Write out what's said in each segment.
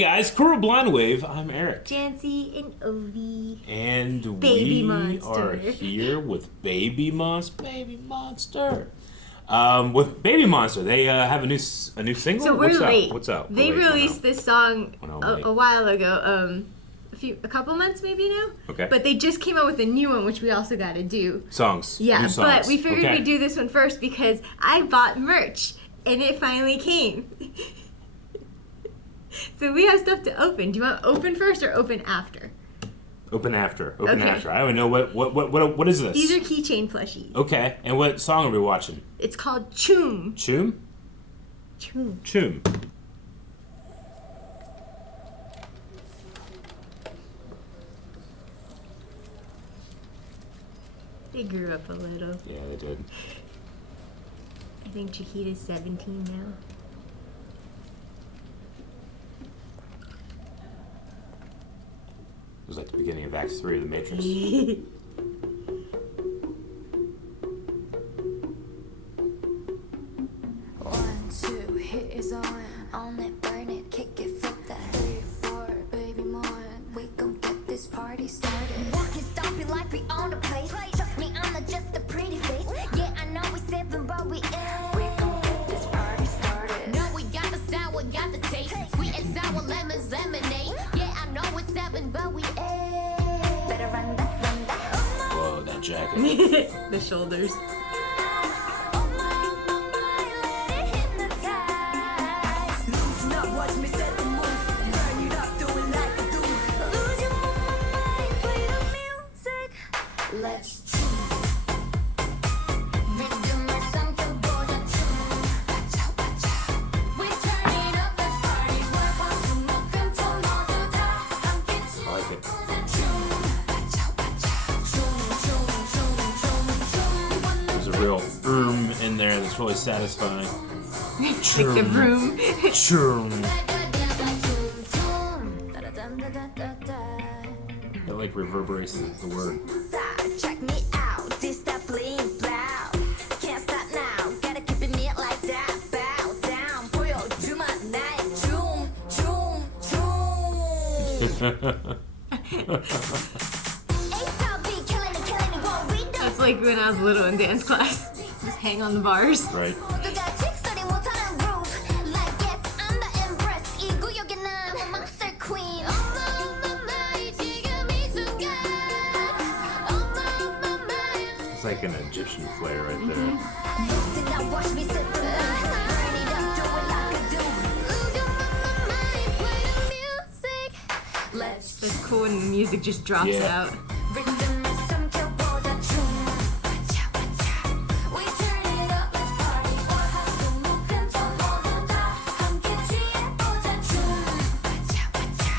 guys, Coral Blind Wave. I'm Eric. Janci and Ovi. And Baby we Monster. are here with Baby Monster. With Baby Monster, they have a new single. So we're late. What's up? They released this song late. a while ago. A couple months maybe now. Okay. But they just came out with a new one, which we also got to do. Songs. Yeah, New songs. but we figured we'd do this one first because I bought merch and it finally came. So we have stuff to open. Do you want to open first or open after? Open after. Okay. After. I don't even know what is this? These are keychain plushies. Okay. And what song are we watching? It's called Choom. Choom? Choom. Choom. They grew up a little. Yeah, they did. I think Chiquita's 17 now. It was like the beginning of Act 3 of The Matrix. 1, 2, hit is on it, burn it, kick it, flip that. 3, 4, baby, more. We gon' get this party started. Walk it, stop it like we own the place. Trust me, I'm not just a pretty face. Yeah, I know we 7, but we ain't. We gon' get this party started. No, we got the style, we got the taste. Sweet and sour lemons, lemonade. Yeah, I know it's 7, but we ain't. Better run that. Whoa, that jacket. The shoulders. Let's I like it. There's a real in there that's really satisfying. Like the room. Choom. That like reverberates the word. check me out, this that bling blow. Can't stop now, gotta keep it neat like that. Bow down, 보여주마 나의 춤. That's like when I was little in dance class. Just hang on the bars. Right. It's like an Egyptian flair right there. It's cool when the music just drops out.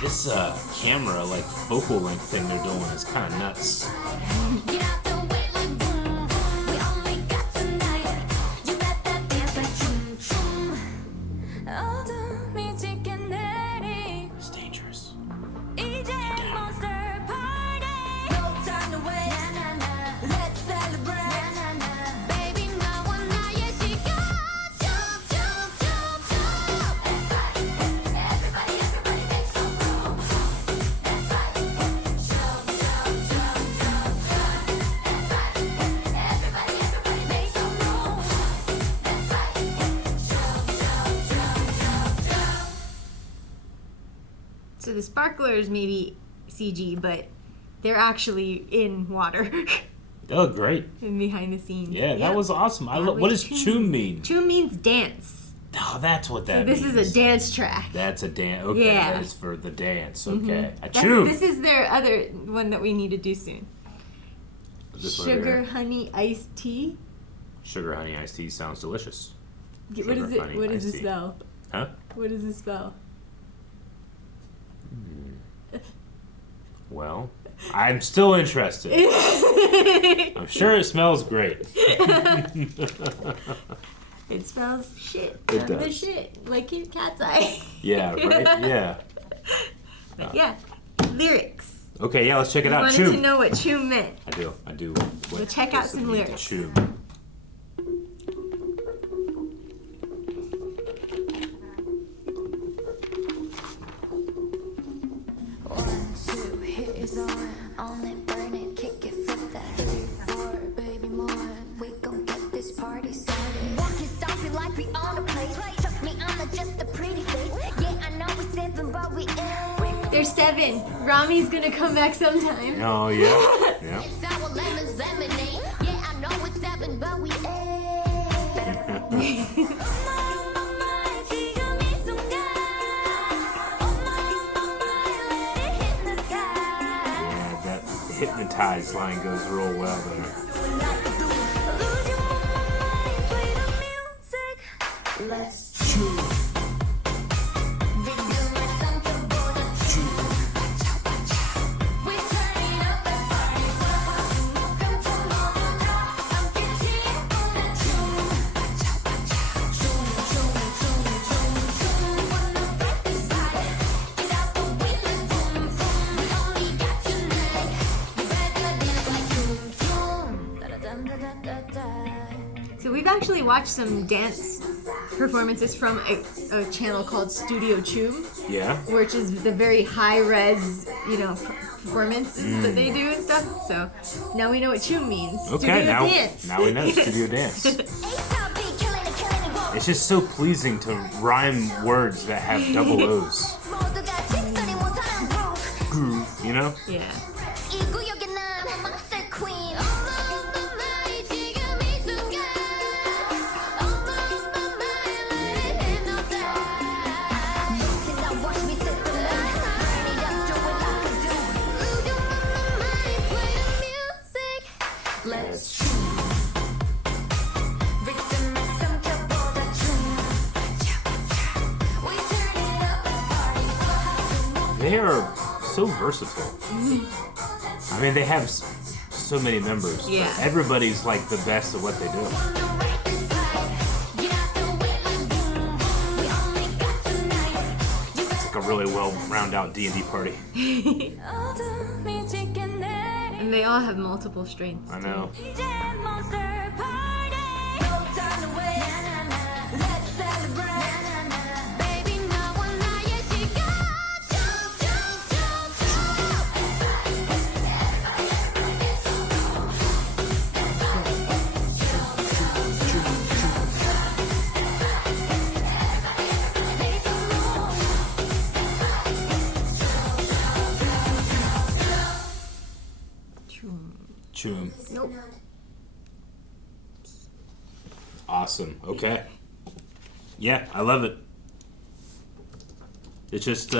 This camera, like focal length thing they're doing is kind of nuts. It's dangerous. So the sparklers maybe CG, but they're actually in water. They look great. And behind the scenes. Yeah, that was awesome. That What was does Choom mean? Choom means dance. Oh, that's what that So this means. is a dance track. That's a dance. Okay, Yeah. that is for the dance. Okay. A That's- Choom. This is their other one that we need to do soon. This one Sugar here. honey iced tea. Sugar honey iced tea sounds delicious. What Sugar, is it? honey, What does iced it tea. spell? Huh? What does it spell? Well, I'm still interested. I'm sure it smells great. It smells shit. It The does. shit. Like your cat's eye. Yeah, right? Yeah. But yeah. Lyrics. Okay, yeah, let's check it I out. wanted to Choom. know what Choom meant. I do. Well, check out some lyrics. Choom. On it, burn it, kick it, flip that. 3, 4, baby, more. We gon' get this party started. Walk it, stop it like we own the place. Trust me, I'm not just a pretty face. Yeah, I know we're 7, but we ain't. There's 7. Rami's gonna come back sometime. Oh yeah. Yeah. It's our lemons, lemonade. Yeah, I know it's 7, but we ain't. Yeah, that hypnotized line goes real well there. Let's So we've actually watched some dance performances from a channel called Studio Choom, Yeah. which is the very high res, performances that they do and stuff. So now we know what Choom means. Okay, Studio dance. now we know studio dance. It's just so pleasing to rhyme words that have double O's. Groove, you know? Yeah. They are so versatile. I mean, they have so many members. Yeah. But everybody's like the best at what they do. It's like a really well round out D&D party. And they all have multiple strengths. I know. Choom. Nope. Awesome. Okay. Yeah, I love it. It's just,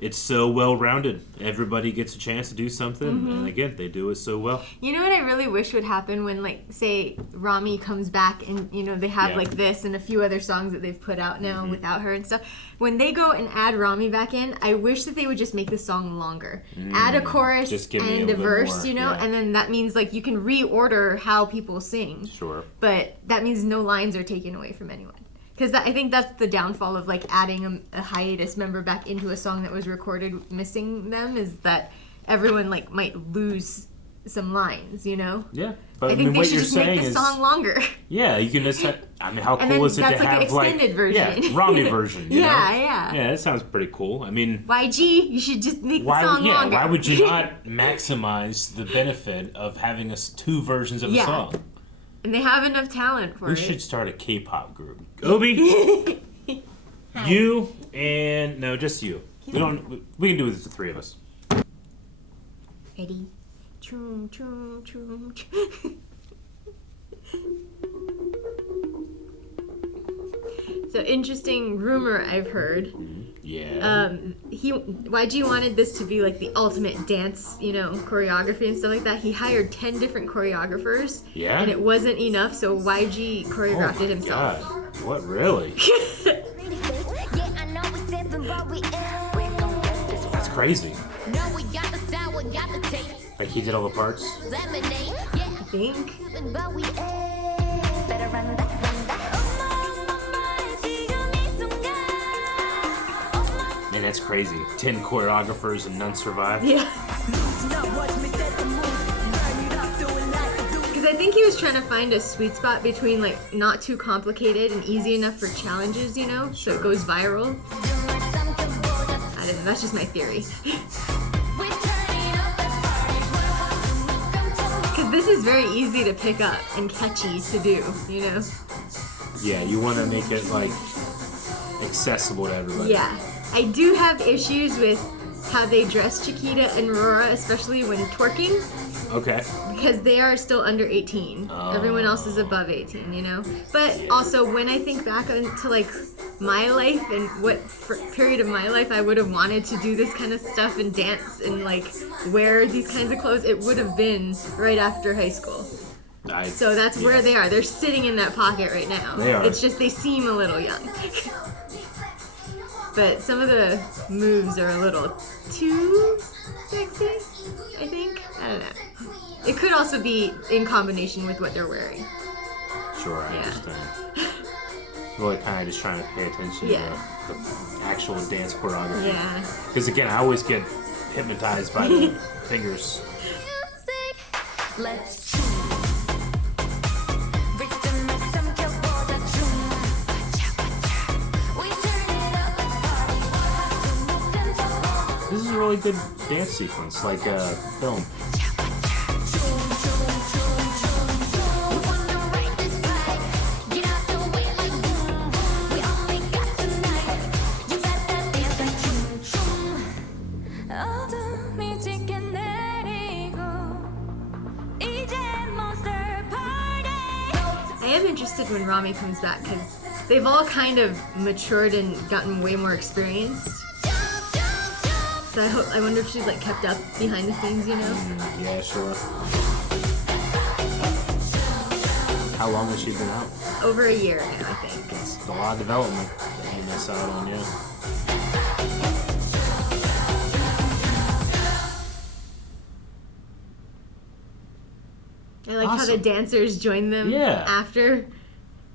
it's so well rounded. Everybody gets a chance to do something, and again, they do it so well. You know what I really wish would happen when, like, say, Rami comes back and, they have, Yeah. like, this and a few other songs that they've put out now without her and stuff. When they go and add Rami back in, I wish that they would just make the song longer. Add a chorus Just give me and a a little verse, more, yeah. and then that means, like, you can reorder how people sing. Sure. But that means no lines are taken away from anyone. Because I think that's the downfall of, like, adding a hiatus member back into a song that was recorded missing them, is that everyone, like, might lose some lines, Yeah. But I I think mean, they what should you're just make saying the is, song longer. yeah, you can just, I mean, how And cool then is it to that's like an have, like, extended version. yeah, Rami version, you know? Yeah. Yeah, that sounds pretty cool. I mean, YG, you should just make the song longer. why would you not maximize the benefit of having two versions of a Yeah. song? And they have enough talent for We it. should start a K-pop group. Obi, you and no, just you. We can do this, the three of us. Ready? Choom, choom, choom, choom. So interesting rumor I've heard. Yeah. YG wanted this to be like the ultimate dance, choreography and stuff like that. He hired 10 different choreographers. Yeah? And it wasn't enough, so YG choreographed it himself. God. What, really? That's crazy. Like he did all the parts? I think. Man, that's crazy. 10 choreographers and none survived. Yeah. Because I think he was trying to find a sweet spot between like not too complicated and easy enough for challenges, so it goes viral. I don't know, that's just my theory. Because this is very easy to pick up and catchy to do, you know? Yeah, you want to make it like accessible to everybody. Yeah. I do have issues with how they dress Chiquita and Rora, especially when twerking, Okay. because they are still under 18. Everyone else is above 18, you know? But also, when I think back into like my life and what period of my life I would have wanted to do this kind of stuff and dance and like wear these kinds of clothes, it would have been right after high school. So that's where they are. They're sitting in that pocket right now. They are. It's just they seem a little young. But some of the moves are a little too sexy, I think. I don't know. It could also be in combination with what they're wearing. Sure, I understand. Really kind of just trying to pay attention to the actual dance choreography. Yeah. Because again, I always get hypnotized by the fingers. Let's choom. Rhythm is some 겨보다 choom. We turn it up, let's party. This is a really good dance sequence, like a film. I am interested when Rami comes back because they've all kind of matured and gotten way more experienced. So I wonder if she's like kept up behind the scenes, you know? Yeah, sure. How long has she been out? Over a year now, I think. It's a lot of development that you miss out on, yeah. I like how the dancers join them after.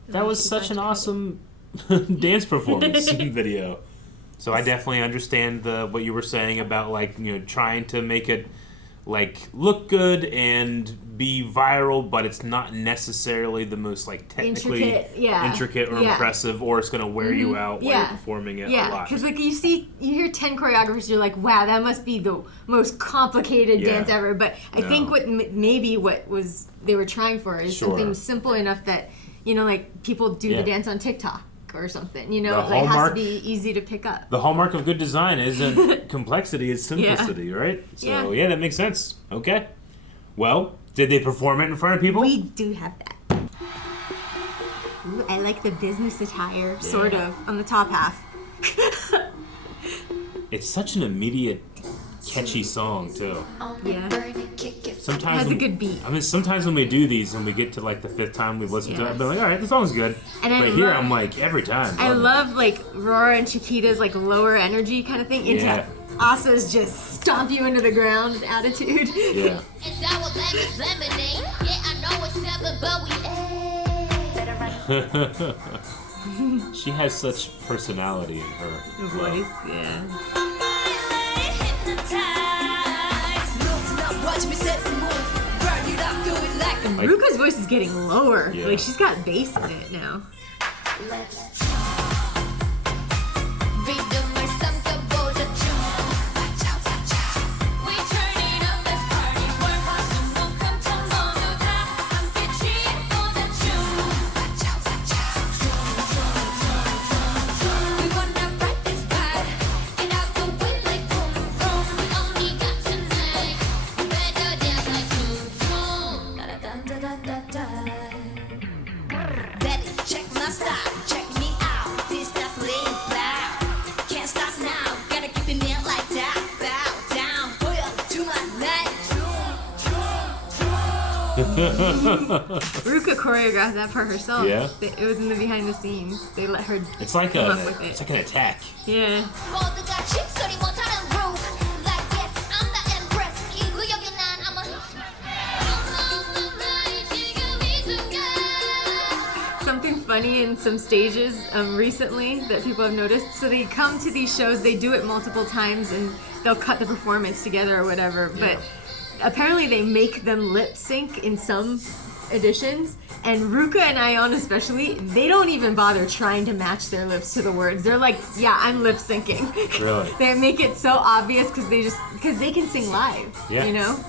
That was such an awesome dance performance video. So I definitely understand what you were saying about like, you know, trying to make it like look good and be viral, but it's not necessarily the most like technically intricate or impressive, or it's gonna wear you out while you're performing it a lot. Because like you hear 10 choreographers, you're like, wow, that must be the most complicated dance ever. But I think what they were trying for is something simple enough that, you know, like people do the dance on TikTok or something, you know, it has to be easy to pick up. The hallmark of good design isn't complexity, it's simplicity, right? So yeah, that makes sense. Okay. Well, did they perform it in front of people? We do have that. Ooh, I like the business attire, sort of, on the top half. It's such an immediate, catchy song, too. Yeah. Sometimes it has a good beat. I mean, sometimes when we do these and we get to like the 5th time we've listened to it, I've been like, all right, this song's good. But here I'm like, every time. I love like Rora and Chiquita's like lower energy kind of thing into Asa's just stomp you into the ground attitude. Yeah. She has such personality in her voice, And Ruka's voice is getting lower. Like she's got bass in it now. Ruka choreographed that part herself. Yeah. It was in the behind the scenes. They let her It's like come up with it. It's like an attack. Yeah. Something funny in some stages recently that people have noticed. So they come to these shows, they do it multiple times, and they'll cut the performance together or whatever. But apparently they make them lip sync in some editions, and Ruka and Ion especially, they don't even bother trying to match their lips to the words. They're like, yeah, I'm lip syncing. Really? They make it so obvious because they can sing live. Yeah. You know?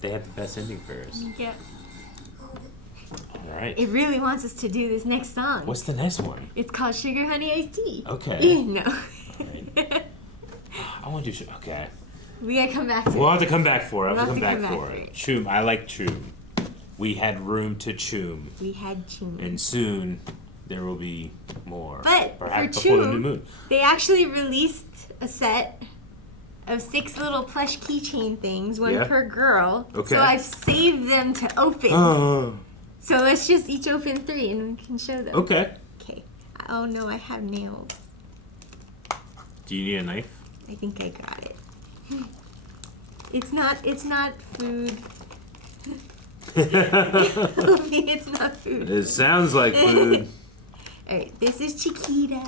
They have the best ending first. Yeah. All right. It really wants us to do this next song. What's the next one? It's called Sugar Honey Iced Tea. Okay. No. Right. I want to do. Okay. We gotta come back to We'll it. have to come back for it. We'll We'll come have to back come for back it. for it. Choom. I like Choom. We had room to choom, We had Choom. and soon there will be more. But perhaps for before the Choom, new moon. they actually released a set of 6 little plush keychain things, one Yeah. per girl. Okay. So I've saved them to open. Oh. So let's just each open 3 and we can show them. Okay. Okay. Oh no, I have nails. Do you need a knife? I think I got it. It's not food. It's not food. It sounds like food. Alright, this is Chiquita.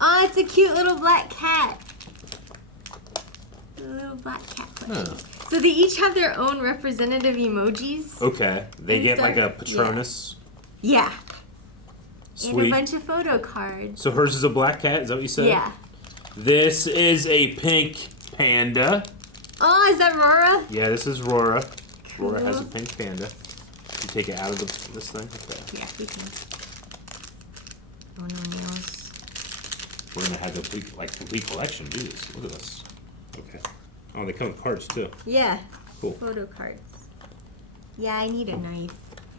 Oh, it's a cute little black cat. A little black cat. Huh. So they each have their own representative emojis. Okay. They get like a Insta- Patronus. Yeah. And a Sweet. bunch of photo cards. So hers is a black cat. Is that what you said? Yeah. This is a pink panda. Oh, is that Rora? Yeah, this is Rora. Rora Cool. has a pink panda. You take it out of this thing. Okay. Yeah, we can. Oh no, nails. We're gonna have the complete collection. Do this. Look at this. Okay. Oh, they come with cards too. Yeah. Cool. Photo cards. Yeah, I need a knife.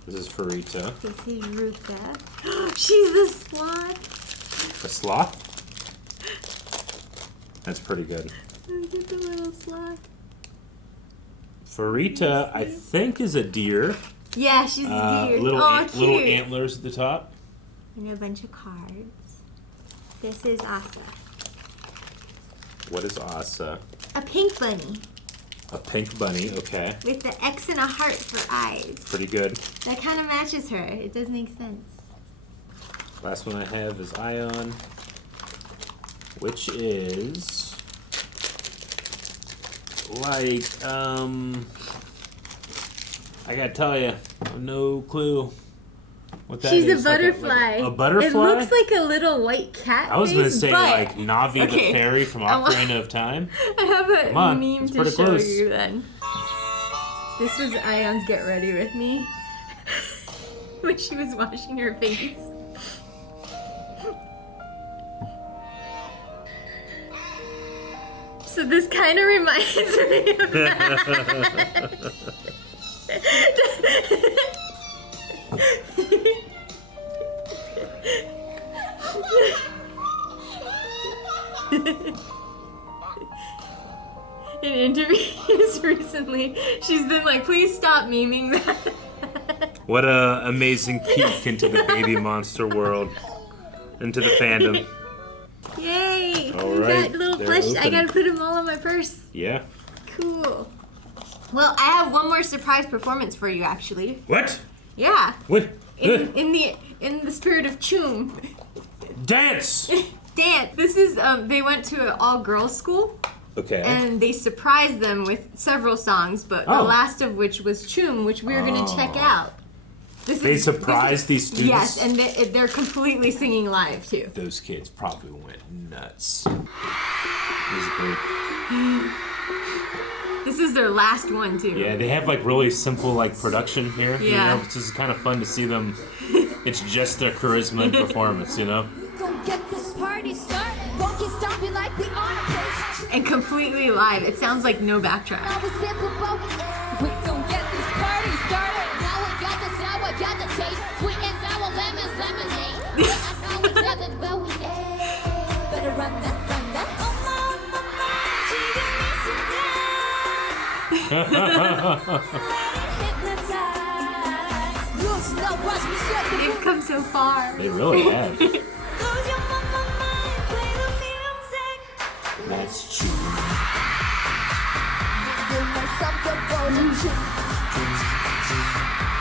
This is Farita. This is Ruka. She's the sloth. The sloth. That's pretty good. Look at the little sloth. Farita, I think, is a deer. Yeah, she's a deer. Little Oh, cute. little antlers at the top. And a bunch of cards. This is Asa. What is Asa? A pink bunny A pink bunny. Okay. with the X and a heart for eyes. Pretty good. That kind of matches her. It does make sense. Last one I have is Ion, which is like I gotta tell you, no clue what that She's is. a butterfly. A butterfly. It looks like a little white cat. I was gonna face, say but like Navi okay. the fairy from I want- Ocarina of Time. I have a Come on, meme it's to pretty show close. you then. This was Ion's Get Ready With Me when she was washing her face. So this kind of reminds me of that. In interviews recently, she's been like, please stop memeing that. What a amazing peek into the baby monster world, into the fandom. Yay! All We right, got little they're plush. I open. gotta put them all in my purse. Yeah. Cool. Well, I have one more surprise performance for you, actually. What? Yeah. What? In the spirit of Choom. Dance. Dance. This is they went to an all-girls school. Okay. And they surprised them with several songs, but the Oh. last of which was Choom, which we were going to check out. They surprised these students? Yes, and they're completely singing live, too. Those kids probably went nuts. This is great. This is their last one, too. Yeah, they have like really simple like production here. Yeah. You know, it's just kind of fun to see them. It's just their charisma and performance, you know? Gonna get this party started. Won't you stop it like we on a place? And completely live. It sounds like no backtrack. Now we simple, but we gon' get this party started. Now I got the sour, got the taste. Sweet and sour lemons, lemonade. I know it's heaven, but we ain't. Better run that, run that. Hypnotized. Lose, now watch me set the They've come so far. They really have. Lose your mind, play the music. That's true. Give myself the volume.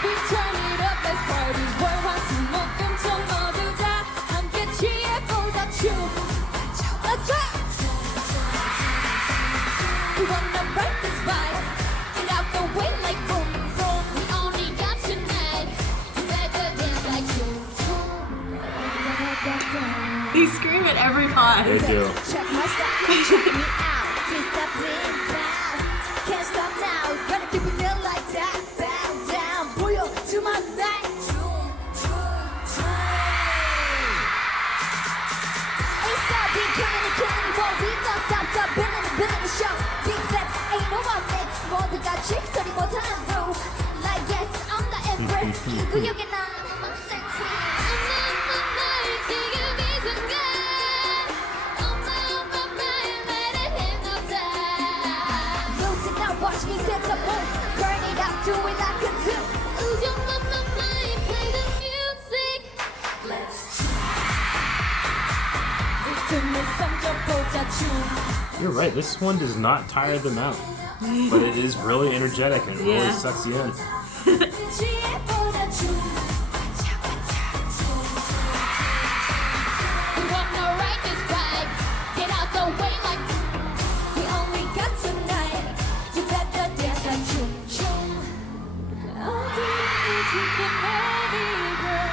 We turn it up, let's party. 월화수목금 모두다 함께 취해보자 춤. Let's go. We wanna break this vibe. Get out the way like boom boom. We only got tonight. pause. They do. Check my style, check me out. Can't stop being proud. Can't stop now. Gotta keep it real like that. Bow down, 보여 to my back. ASAP, killing, but we don't stop the billing the show. Big flex, ain't no one next. 모두가 직설이 못한 roof. Like yes, I'm the empress. 이 구역에 난 sexy. Losing now, watch me set the mood. Burn it up, do it like a do. Lose your mind, play the music. Let's You're right. This one does not tire them out, but it is really energetic and really Yeah. sucks you in. We want no righteous vibe. Get out the way like we only got tonight. You better dance like Choom Choom. All the energy can heavy girl.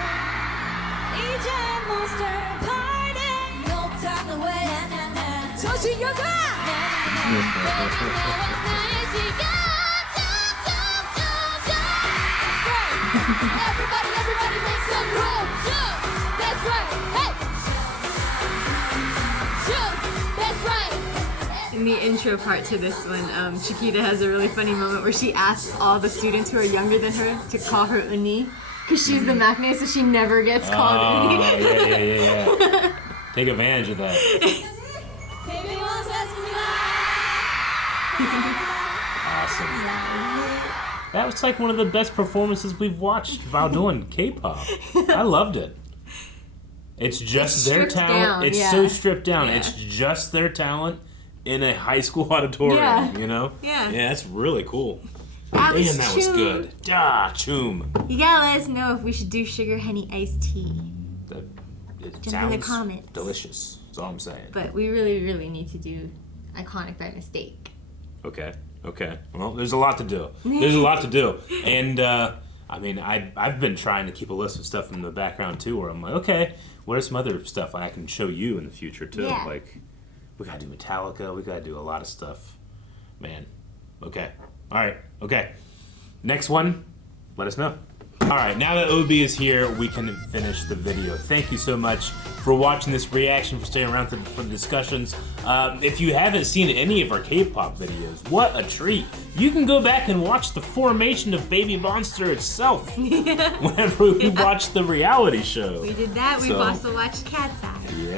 이제 monster party. No time to waste. Na na na. 조심 여가. Everybody make some room. That's right. Hey. That's right. In the intro part to this one, Chiquita has a really funny moment where she asks all the students who are younger than her to call her Uni, because she's the Maknae, so she never gets called Oh, Uni. yeah. Take advantage of that. Baby wants us Awesome. That was like one of the best performances we've watched while doing K-pop. I loved it. It's just It's their stripped talent. down, It's yeah. so stripped down. Yeah. It's just their talent in a high school auditorium. Yeah. You know? Yeah. Yeah, that's really cool. That was Damn, that was Choom. good. Choom. You gotta let us know if we should do sugar honey iced tea. It in the sounds comments. delicious. That's all I'm saying. But we really, really need to do Iconic by Mistake. Okay. Well, there's a lot to do. And, I mean, I've been trying to keep a list of stuff in the background, too, where I'm like, okay, what are some other stuff I can show you in the future, too? Yeah. Like, we gotta do Metallica. We gotta do a lot of stuff. Man. Okay. All right. Okay. Next one, let us know. All right, now that OB is here, we can finish the video. Thank you so much for watching this reaction, for staying around for the discussions. If you haven't seen any of our K-pop videos, what a treat. You can go back and watch the formation of BABYMONSTER itself whenever we watch the reality show. We did that. We've So- also watched Cat's Eye. Yeah,